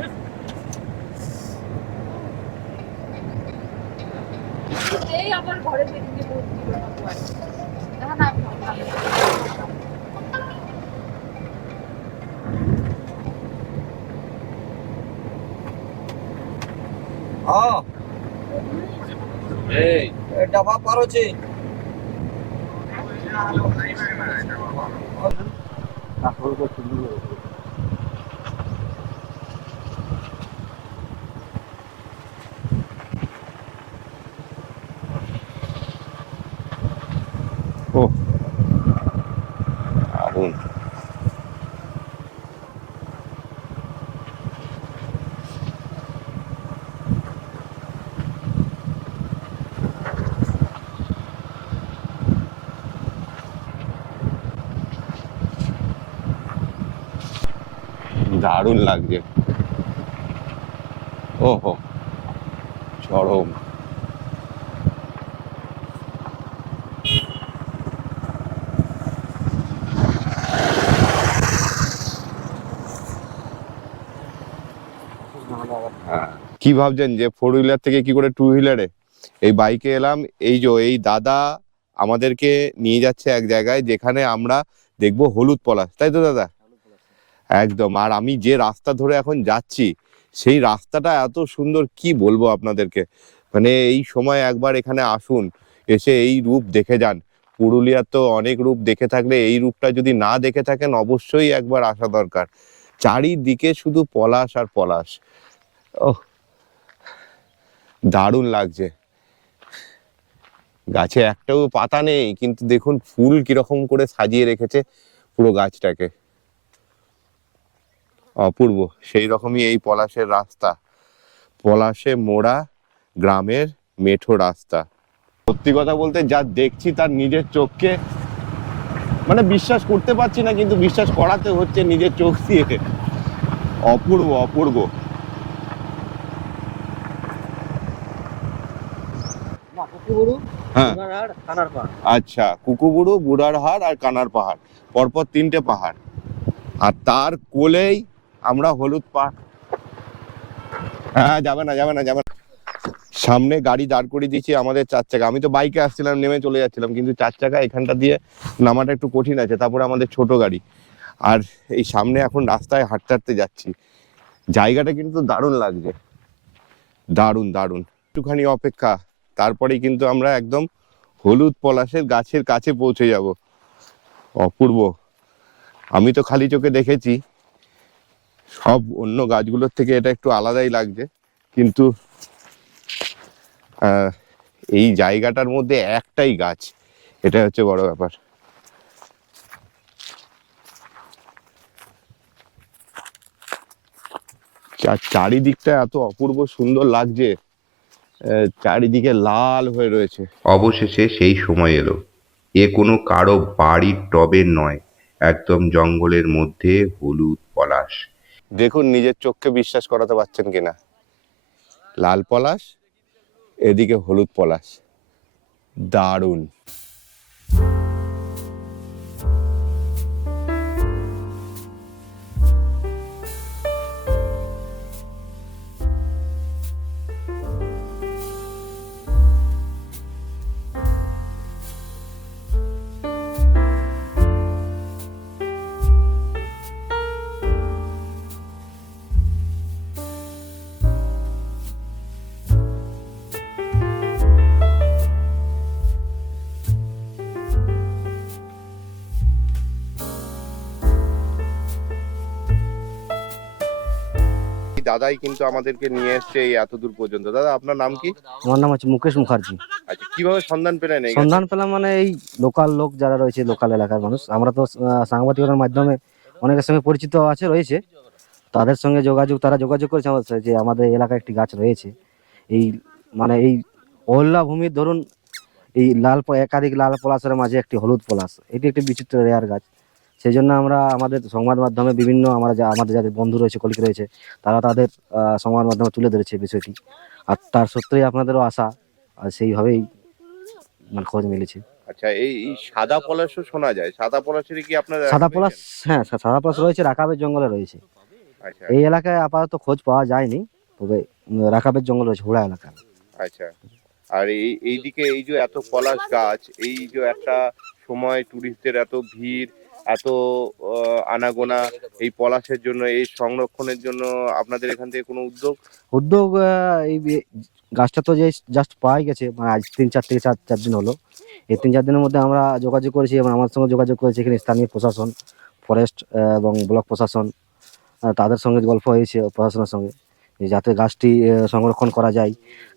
এই আমার ঘরে বেরিয়ে বৌদি না না हाँ डब्बा पारो छे ও দারুণ। দারুণ লাগছে। ওহো, চরম। কি ভাবছেন যে 4 হুইলার থেকে কি করে 2 হুইলারে? এই বাইকে এলাম, এই দাদা আমাদেরকে নিয়ে যাচ্ছে এক জায়গায় যেখানে আমরা দেখবো হলুদ পলাশ, তাই তো দাদা? একদম। আর আমি যে রাস্তা ধরে এখন যাচ্ছি সেই রাস্তাটা এত সুন্দর, কি বলবো আপনাদেরকে। মানে এই সময় একবার এখানে আসুন, এসে এই রূপ দেখে যান। পুরুলিয়ার তো অনেক রূপ দেখে থাকলে এই রূপটা যদি না দেখে থাকেন অবশ্যই একবার আসা দরকার। চারিদিকে শুধু পলাশ আর পলাশ। ওহ, দারুণ লাগছে। গাছে একটাও পাতা নেই, কিন্তু দেখুন ফুল কিরকম করে সাজিয়ে রেখেছে পুরো গাছটাকে। অপূর্ব। সেই রকমই এই পলাশের রাস্তা, পলাশে মোড়া গ্রামের মেঠো রাস্তা। সত্যি কথা বলতে যা দেখছি তার নিজের চোখকে মানে বিশ্বাস করতে পারছি না, কিন্তু বিশ্বাস করাতে হচ্ছে নিজের চোখ দিয়ে। অপূর্ব অপূর্ব। হ্যাঁ, আচ্ছা, কুকুবুড়ু, বুড়ারহাট আর কানার পাহাড়, পরপর 3টে পাহাড়। আর তার কোলেই আমরা হলুদ পাহাড়। হ্যাঁ, যাবে না যাবে না যাবে না। সামনে গাড়ি দাঁড় করিয়ে দিয়েছি আমাদের 4 চাকা। আমি তো বাইকে আসছিলাম, নেমে চলে যাচ্ছিলাম, কিন্তু 4 চাকা এখানটা দিয়ে নামাটা একটু কঠিন আছে, তারপরে আমাদের ছোট গাড়ি। আর এই সামনে এখন রাস্তায় হাঁটতে হাঁটতে যাচ্ছি। জায়গাটা কিন্তু দারুণ লাগছে, দারুণ দারুণ। একটুখানি অপেক্ষা, তারপরেই কিন্তু আমরা একদম হলুদ পলাশের গাছের কাছে পৌঁছে যাব। অপূর্ব। আমি তো খালি চোখে দেখেছি, সব অন্য গাছগুলোর থেকে এটা একটু আলাদাই লাগছে, কিন্তু এই জায়গাটার মধ্যে একটাই গাছ, এটা হচ্ছে বড় ব্যাপার। চারিদিকটা এত অপূর্ব সুন্দর লাগছে, চারিদিকে লাল হয়ে রয়েছে। অবশেষে সেই সময় এলো। এ কোনো কারো বাড়ির টবের নয়, একদম জঙ্গলের মধ্যে হলুদ পলাশ। দেখুন নিজের চোখকে বিশ্বাস করাতে পারছেন কিনা। লাল পলাশ, এদিকে হলুদ পলাশ, দারুণ। দাদাই কিন্তু আমাদেরকে নিয়ে এসছে এই এত দূর পর্যন্ত। দাদা, আপনার নাম কি? আমার নাম হচ্ছে মুকেশ মুখার্জি। আচ্ছা, কিভাবে সন্ধান পেলেন এই গাছের? সন্ধান পেলাম মানে এই লোকাল লোক যারা রয়েছে, লোকাল এলাকার মানুষ, আমরা তো সাংবাদিকতার মাধ্যমে অনেকের সঙ্গে পরিচিত রয়েছে, তাদের সঙ্গে তারা যোগাযোগ করেছে আমাদের সাথে যে আমাদের এলাকায় একটি গাছ রয়েছে। এই মানে এই অহল্যা ভূমির ধরুন এই একাধিক লাল পলাশের মাঝে একটি হলুদ পলাশ, এটি একটি বিচিত্র রেয়ার গাছ। সেই জন্য আমরা আমাদের সংবাদ মাধ্যমে বিভিন্ন আমাদের যাদের বন্ধু রয়েছে, কলিগ রয়েছে, তারা তাদের সংবাদ মাধ্যমে তুলে ধরেছে বিষয়টি। আর তার সত্যিই আপনাদেরও আশা, আর সেইভাবেই মানে খোঁজ মিলেছে। আচ্ছা, এই সাদা পলাশও শোনা যায়, সাদা পলাশের কি আপনার সাদা পলাশ? হ্যাঁ, সাদা পলাশ রয়েছে, রাকাবের জঙ্গলে রয়েছে। আচ্ছা এই এলাকায় আপাতত খোঁজ পাওয়া যায়নি, তবে রাকাবের জঙ্গল রয়েছে, হুড়া এলাকা। আচ্ছা। আর এইদিকে এই যে এত পলাশ গাছ, এই যে একটা সময় টুরিস্টদের এত ভিড়, এত আনাগোনা এই পলাশের জন্য, এই সংরক্ষণের জন্য আপনাদের এখান থেকে কোনো উদ্যোগ এই গাছটা তো যে জাস্ট পাওয়া গেছে, মানে আজ 3-4 থেকে 4 দিন হলো। এই 3-4 দিনের মধ্যে আমরা যোগাযোগ করেছি এবং আমার সঙ্গে যোগাযোগ করেছি এখানে স্থানীয় প্রশাসন, ফরেস্ট এবং ব্লক প্রশাসন, তাদের সঙ্গে গল্প হয়েছে প্রশাসনের সঙ্গে, যাতে গাছটি সংরক্ষণ করা যায়।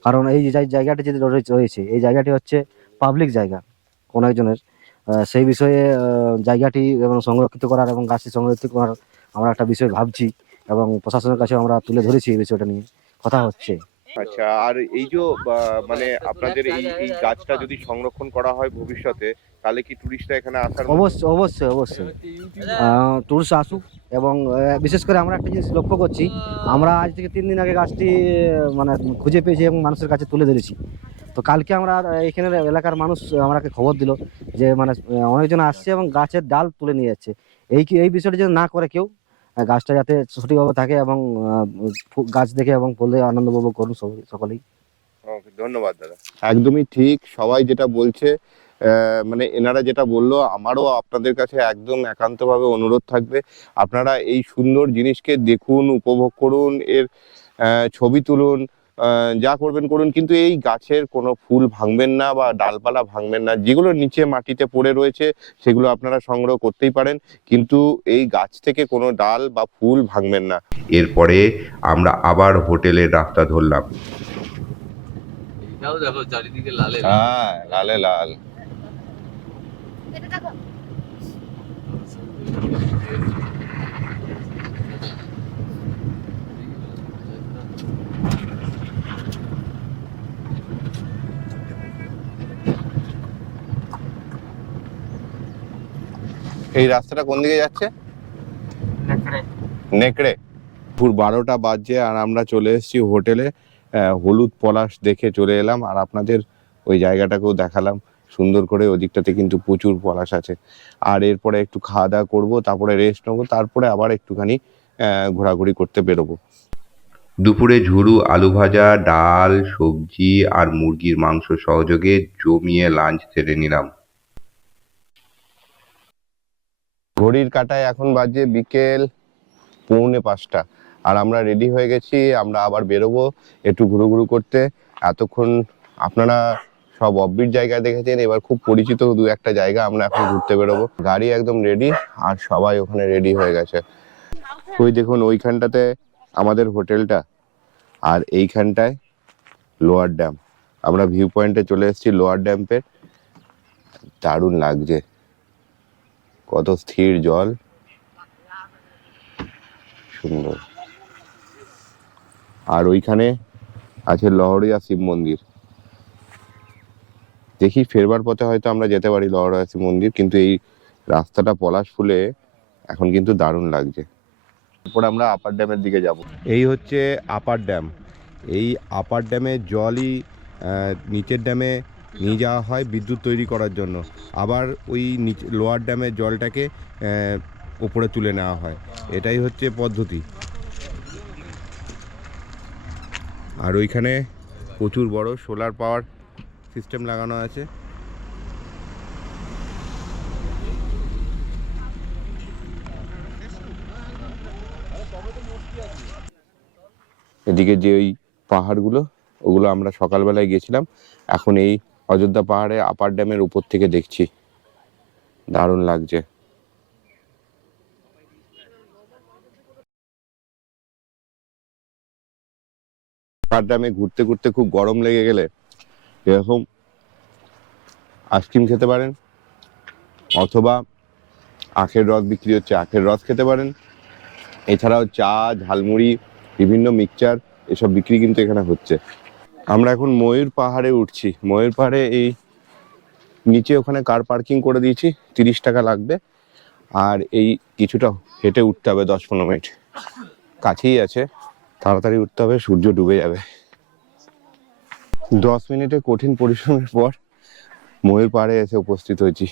কারণ এই যে জায়গাটি যে রয়েছে, এই জায়গাটি হচ্ছে পাবলিক জায়গা কোনো একজনের। সেই বিষয়ে জায়গাটি এবং সংরক্ষিত করার এবং গাছটি সংরক্ষিত করার আমরা একটা বিষয় ভাবছি, এবং প্রশাসনের কাছে আমরা তুলে ধরেছি এই বিষয়টা নিয়ে কথা হচ্ছে। আচ্ছা, আর এই যে মানে আপনাদের এই গাছটা যদি সংরক্ষণ করা হয় ভবিষ্যতে, তাহলে কি টুরিস্টরা এখানে আসার? অবশ্যই অবশ্যই অবশ্যই টুরিস্ট আসুক। এবং বিশেষ করে আমরা একটা জিনিস লক্ষ্য করছি, আমরা আজ থেকে 3 দিন আগে গাছটি মানে খুঁজে পেয়েছি এবং মানুষের কাছে তুলে ধরেছি। তো কালকে আমরা এখানের এলাকার মানুষ আমাকে খবর দিল যে মানে অনেকজন আসছে এবং গাছের ডাল তুলে নিয়ে যাচ্ছে। এই বিষয়টা যেন না করে কেউ, গাছটা যাতে সঠিকভাবে থাকে এবং গাছ দেখে এবং ফুলে আনন্দ উপভোগ করুন সকলেই। ওকে, ধন্যবাদ দাদা। একদমই ঠিক, সবাই যেটা বলছে, মানে এনারা যেটা বললো, আমারও আপনাদের কাছে একদম একান্তভাবে অনুরোধ থাকবে, আপনারা এই সুন্দর জিনিসকে দেখুন, উপভোগ করুন, এর ছবি তুলুন, যা করবেন করুন, কিন্তু এই গাছের কোনো ফুল ভাঙবেন না বা ডালপালা ভাঙবেন না। যেগুলো নিচে মাটিতে পড়ে রয়েছে সেগুলো আপনারা সংগ্রহ করতেই পারেন, কিন্তু এই গাছ থেকে কোনো ডাল বা ফুল ভাঙবেন না। এরপরে আমরা আবার হোটেলের রাস্তা ধরলাম। এটাও দেখো চারিদিকে লালে লাল। হ্যাঁ, লালে লাল। এটা দেখো। এই রাস্তাটা কোন দিকে যাচ্ছে? নেকড়ে। দুপুর 12টা বাজছে আর আমরা চলে এসেছি হোটেলে। হলুদ পলাশ দেখে চলে এলাম, আর আপনাদের ওই জায়গাটাকেও দেখালাম সুন্দর করে। ওদিকটাতে কিন্তু প্রচুর পলাশ আছে। আর এরপরে একটু খাওয়া দাওয়া করবো, তারপরে রেস্ট নেবো, তারপরে আবার একটুখানি ঘোরাঘুরি করতে বেরোবো। দুপুরে ঝুরু আলু ভাজা, ডাল, সবজি আর মুরগির মাংস সহযোগে জমিয়ে লাঞ্চ সেরে নিলাম। ঘড়ির কাঁটায় এখন বাজে বিকেল 4:45, আর আমরা রেডি হয়ে গেছি। আমরা আবার বেরোবো একটু ঘুরু করতে। এতক্ষণ আপনারা সব অফবিট জায়গা দেখেছেন, এবার খুব পরিচিত দু একটা জায়গা আমরা এখন ঘুরতে বেরোবো। গাড়ি একদম রেডি আর সবাই ওখানে রেডি হয়ে গেছে। ওই দেখুন ওইখানটাতে আমাদের হোটেলটা, আর এইখানটায় লোয়ার ড্যাম। আমরা ভিউ পয়েন্টে চলে এসেছি লোয়ার ড্যাম্পে। দারুণ লাগছে, কত স্থির জল, সুন্দর। আর ওইখানে আছে লহরিয়া শিব মন্দির। দেখি ফেরবার পথে হয়তো আমরা যেতে পারি লহরিয়া শিব মন্দির, কিন্তু এই রাস্তাটা পলাশ ফুলে এখন কিন্তু দারুণ লাগছে। এরপর আমরা আপার ড্যামের দিকে যাব। এই হচ্ছে আপার ড্যাম। এই আপার ড্যামের জলই নিচের ড্যামে নিয়ে যাওয়া হয় বিদ্যুৎ তৈরি করার জন্য, আবার ওই নিচে লোয়ার ড্যামের জলটাকে উপরে তুলে নেওয়া হয়। এটাই হচ্ছে পদ্ধতি। আর ওইখানে প্রচুর বড় সোলার পাওয়ার সিস্টেম লাগানো আছে। এদিকে যে ওই পাহাড়গুলো, ওগুলো আমরা সকালবেলায় গেছিলাম। এখন এই অযোধ্যা পাহাড়ে আপার ড্যামের উপর থেকে দেখছি, দারুণ লাগছে। আপার ড্যামে ঘুরতে ঘুরতে খুব গরম লেগে গেলে এরকম আইসক্রিম খেতে পারেন, অথবা আখের রস বিক্রি হচ্ছে, আখের রস খেতে পারেন। এছাড়াও চা, ঝালমুড়ি, বিভিন্ন মিক্সচার এসব বিক্রি কিন্তু এখানে হচ্ছে। আমরা এখন ময়ূর পাহাড়ে উঠছি। ময়ূর পাহাড়ে এই নিচে ওখানে কার পার্কিং করে দিয়েছি, 30 টাকা লাগবে। আর এই কিছুটা হেঁটে উঠতে হবে 10-15 মিনিট, কাছেই আছে, তাড়াতাড়ি উঠতে হবে, সূর্য ডুবে যাবে। 10 মিনিটের কঠিন পরিশ্রমের পর ময়ূর পাহাড়ে এসে উপস্থিত হয়েছি,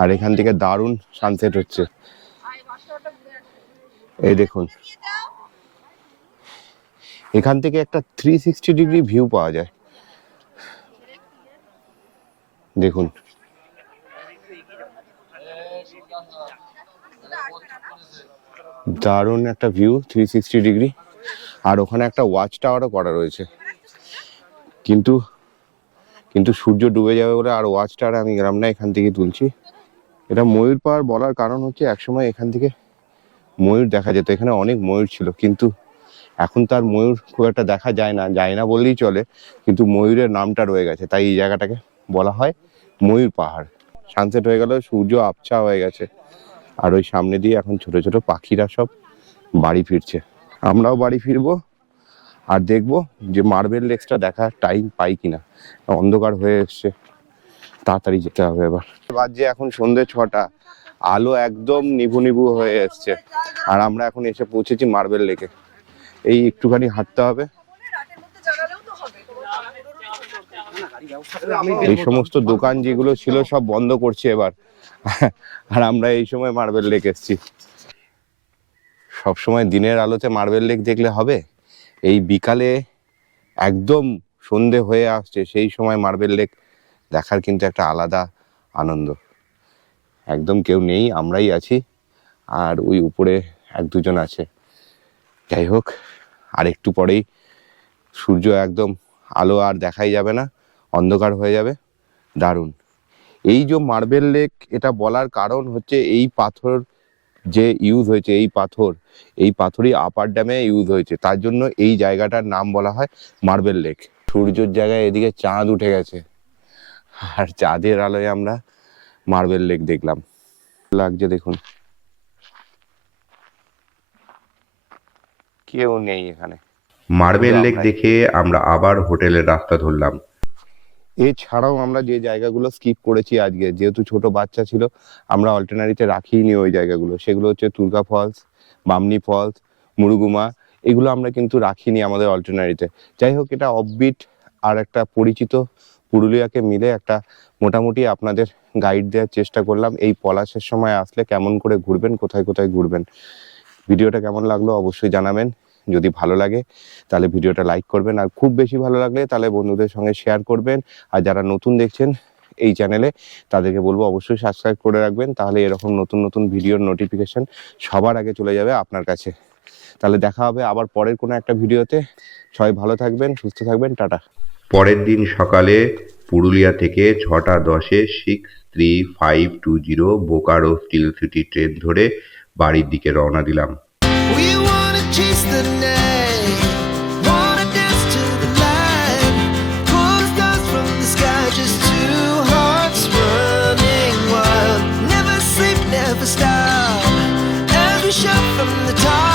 আর এখান থেকে দারুণ সানসেট হচ্ছে। এই দেখুন, এখান থেকে একটা 360 ডিগ্রি ভিউ পাওয়া যায়। দেখুন, দারুণ একটা ভিউ, 360 ডিগ্রি। আর ওখানে একটা ওয়াচ টাওয়ারও করা রয়েছে, কিন্তু সূর্য ডুবে যাবে বলে আর ওয়াচ টাওয়ার আমি গেলাম না, এখান থেকে তুলছি। এটা ময়ূর পাহাড় বলার কারণ হচ্ছে একসময় এখান থেকে ময়ূর দেখা যেত, এখানে অনেক ময়ূর ছিল, কিন্তু এখন তার ময়ূর খুব একটা দেখা যায় না বললেই চলে, কিন্তু ময়ূরের নামটা রয়ে গেছে, তাই এই জায়গাটাকে বলা হয় ময়ূর পাহাড়। সানসেট হয়ে গেল, সূর্য আবছা হয়ে গেছে, আর ওই সামনে দিয়ে এখন ছোট ছোট পাখিরা সব বাড়ি ফিরছে। আমরাও বাড়ি ফিরবো, আর দেখবো যে মার্বেল লেকটা দেখার টাইম পাই কিনা। অন্ধকার হয়ে এসছে, তাড়াতাড়ি যেতে হবে। এবার বাজে এখন সন্ধ্যে 6টা, আলো একদম নিভু নিভু হয়ে এসছে, আর আমরা এখন এসে পৌঁছেছি মার্বেল লেকে। এই একটুখানি হাঁটতে হবে। এই সমস্ত দোকান যেগুলো ছিল সব বন্ধ করছে এবার, আর আমরা এই সময় মার্বেল লেক এসেছি। সবসময় দিনের আলোতে মার্বেল লেক দেখলে হবে, এই বিকালে একদম সন্ধে হয়ে আসছে সেই সময় মার্বেল লেক দেখার কিন্তু একটা আলাদা আনন্দ। একদম কেউ নেই, আমরাই আছি, আর ওই উপরে এক দুজন আছে। যাই হোক, আর একটু পরেই সূর্য একদম আলো আর দেখাই যাবে না, অন্ধকার হয়ে যাবে। দারুণ। এই যে মার্বেল লেক, এটা বলার কারণ হচ্ছে এই পাথর যে ইউজ হয়েছে, এই পাথরই আপার ড্যামে ইউজ হয়েছে, তার জন্য এই জায়গাটার নাম বলা হয় মার্বেল লেক। সূর্যের জায়গায় এদিকে চাঁদ উঠে গেছে, আর চাঁদের আলোয় আমরা মার্বেল লেক দেখলাম। লাগছে দেখুন, কেউ নেই এখানে। মার্বেল লেক দেখে আমরা আবার হোটেলের রাস্তা ধরলাম। এছাড়াও আমরা যে জায়গাগুলো স্কিপ করেছি আজকে, যেহেতু ছোট বাচ্চা ছিল, আমরা অল্টারনারিতে রাখিনি ওই জায়গাগুলো। সেগুলো হচ্ছে তুর্গা ফলস, বামনি ফলস, মুরুগুমা, এগুলো আমরা কিন্তু রাখিনি আমাদের অল্টারনারিতে। যাই হোক, এটা অফবিট আর একটা পরিচিত পুরুলিয়াকে মিলে একটা মোটামুটি আপনাদের গাইড দেওয়ার চেষ্টা করলাম। এই পলাশের সময় আসলে কেমন করে ঘুরবেন, কোথায় কোথায় ঘুরবেন। ভিডিওটা কেমন লাগলো অবশ্যই জানাবেন। যদি ভালো লাগে তাহলে ভিডিওটা লাইক করবেন, আর খুব বেশি ভালো লাগলে তাহলে বন্ধুদের সঙ্গে শেয়ার করবেন। আর যারা নতুন দেখছেন এই চ্যানেলে, তাদেরকে বলবো অবশ্যই সাবস্ক্রাইব করে রাখবেন, তাহলে এরকম নতুন নতুন ভিডিওর নোটিফিকেশন সবার আগে চলে যাবে আপনার কাছে। তাহলে দেখা হবে আবার পরের কোনো একটা ভিডিওতে। সবাই ভালো থাকবেন, সুস্থ থাকবেন, টাটা। পরের দিন সকালে পুরুলিয়া থেকে 6:10-এ 63520 বোকারো স্টিল সিটি ট্রেন ধরে বাড়ির দিকে রওনা দিলাম। We wanna chase the night, wanna dance to the light, pull the stars from the sky, just two hearts running wild. Never sleep, never stop, as we shout from the top.